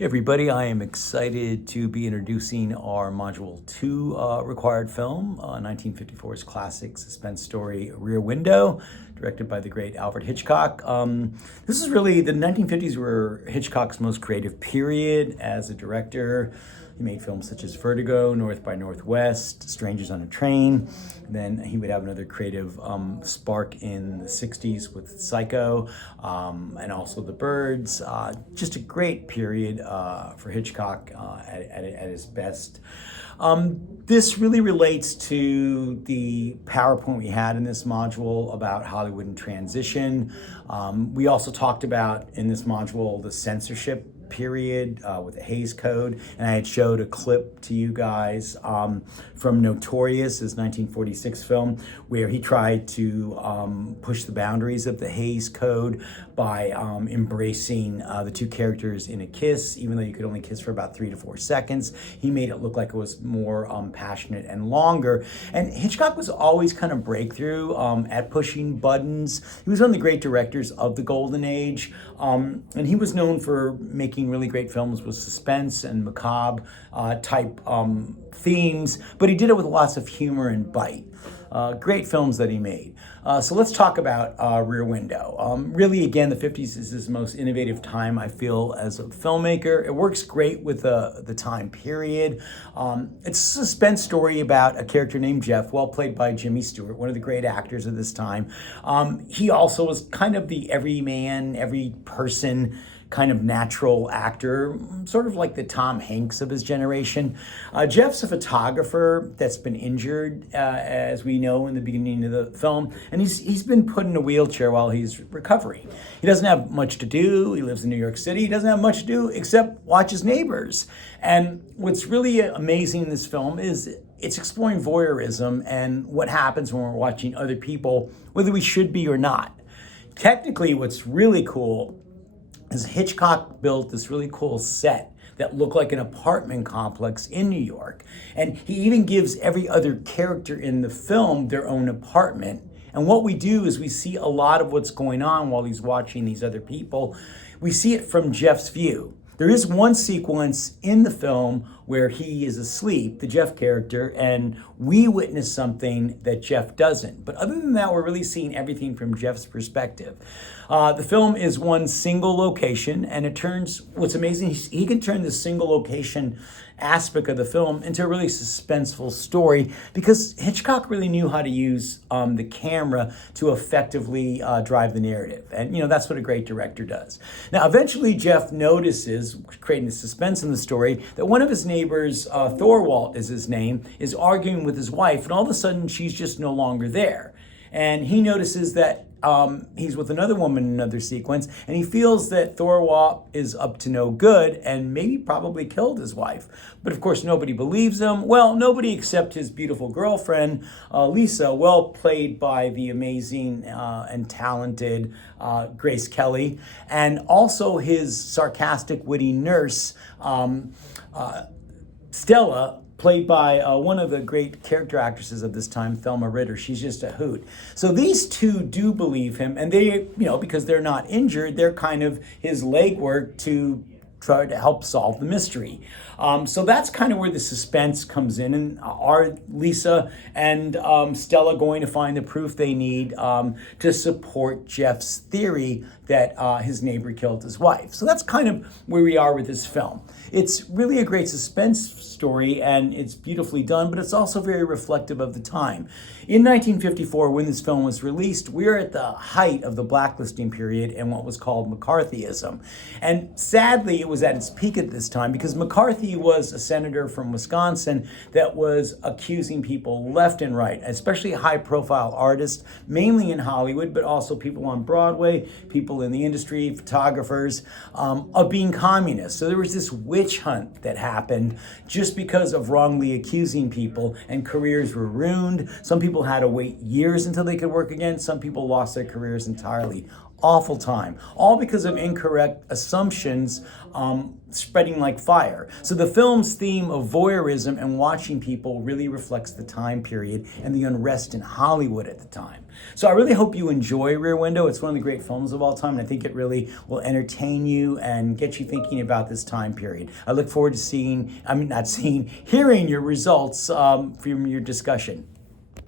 Hey everybody, I am excited to be introducing our Module 2 required film, 1954's classic suspense story Rear Window, directed by the great Alfred Hitchcock. This is really, the 1950s were Hitchcock's most creative period as a director. He made films such as Vertigo, North by Northwest, Strangers on a Train. Then he would have another creative spark in the 60s with Psycho and also The Birds. Just a great period for Hitchcock at his best. This really relates to the PowerPoint we had in this module about Hollywood in transition. We also talked about in this module the censorship period with the Hays Code, and I had showed a clip to you guys from Notorious, his 1946 film, where he tried to push the boundaries of the Hays Code by embracing the two characters in a kiss, even though you could only kiss for about 3 to 4 seconds. He made it look like it was more passionate and longer. And Hitchcock was always kind of breakthrough at pushing buttons. He was one of the great directors of the Golden Age, and he was known for making really great films with suspense and macabre type themes, but he did it with lots of humor and bite. Great films that he made. So let's talk about Rear Window. Really, again, the 50s is his most innovative time, I feel, as a filmmaker. It works great with the time period. It's a suspense story about a character named Jeff, well played by Jimmy Stewart, one of the great actors of this time. He also was kind of the everyman, every person kind of natural actor, sort of like the Tom Hanks of his generation. Jeff's a photographer that's been injured, as we know in the beginning of the film, and he's been put in a wheelchair while he's recovering. He doesn't have much to do. He lives in New York City. He doesn't have much to do except watch his neighbors. And what's really amazing in this film is it's exploring voyeurism and what happens when we're watching other people, whether we should be or not. Technically, what's really cool is Hitchcock built this really cool set that looked like an apartment complex in New York. And he even gives every other character in the film their own apartment. And what we do is we see a lot of what's going on while he's watching these other people. We see it from Jeff's view. There is one sequence in the film where he is asleep, the Jeff character, and we witness something that Jeff doesn't. But other than that, we're really seeing everything from Jeff's perspective. The film is one single location, and what's amazing, he can turn this single location aspect of the film into a really suspenseful story because Hitchcock really knew how to use the camera to effectively drive the narrative. And, that's what a great director does. Now, eventually, Jeff notices, creating the suspense in the story, that one of his neighbors, Thorwald is his name, is arguing with his wife, and all of a sudden, she's just no longer there. And he notices that he's with another woman in another sequence, and he feels that Thorwald is up to no good and maybe probably killed his wife. But of course, nobody believes him. Well, nobody except his beautiful girlfriend, Lisa, well played by the amazing and talented Grace Kelly, and also his sarcastic, witty nurse, Stella, played by one of the great character actresses of this time, Thelma Ritter. She's just a hoot. So these two do believe him, and they, because they're not injured, they're kind of his legwork to try to help solve the mystery. So that's kind of where the suspense comes in. And are Lisa and Stella going to find the proof they need to support Jeff's theory that his neighbor killed his wife? So that's kind of where we are with this film. It's really a great suspense story, and it's beautifully done, but it's also very reflective of the time. In 1954, when this film was released, we were at the height of the blacklisting period and what was called McCarthyism. And sadly, it was at its peak at this time because McCarthy was a senator from Wisconsin that was accusing people left and right, especially high-profile artists, mainly in Hollywood, but also people on Broadway, people in the industry, photographers, of being communists. So there was this witch hunt that happened just because of wrongly accusing people, and careers were ruined. Some people had to wait years until they could work again. Some people lost their careers entirely. awful time, all because of incorrect assumptions spreading like fire. So the film's theme of voyeurism and watching people really reflects the time period and the unrest in Hollywood at the time. So I really hope you enjoy Rear Window. It's one of the great films of all time, and I think it really will entertain you and get you thinking about this time period. I look forward to hearing your results from your discussion.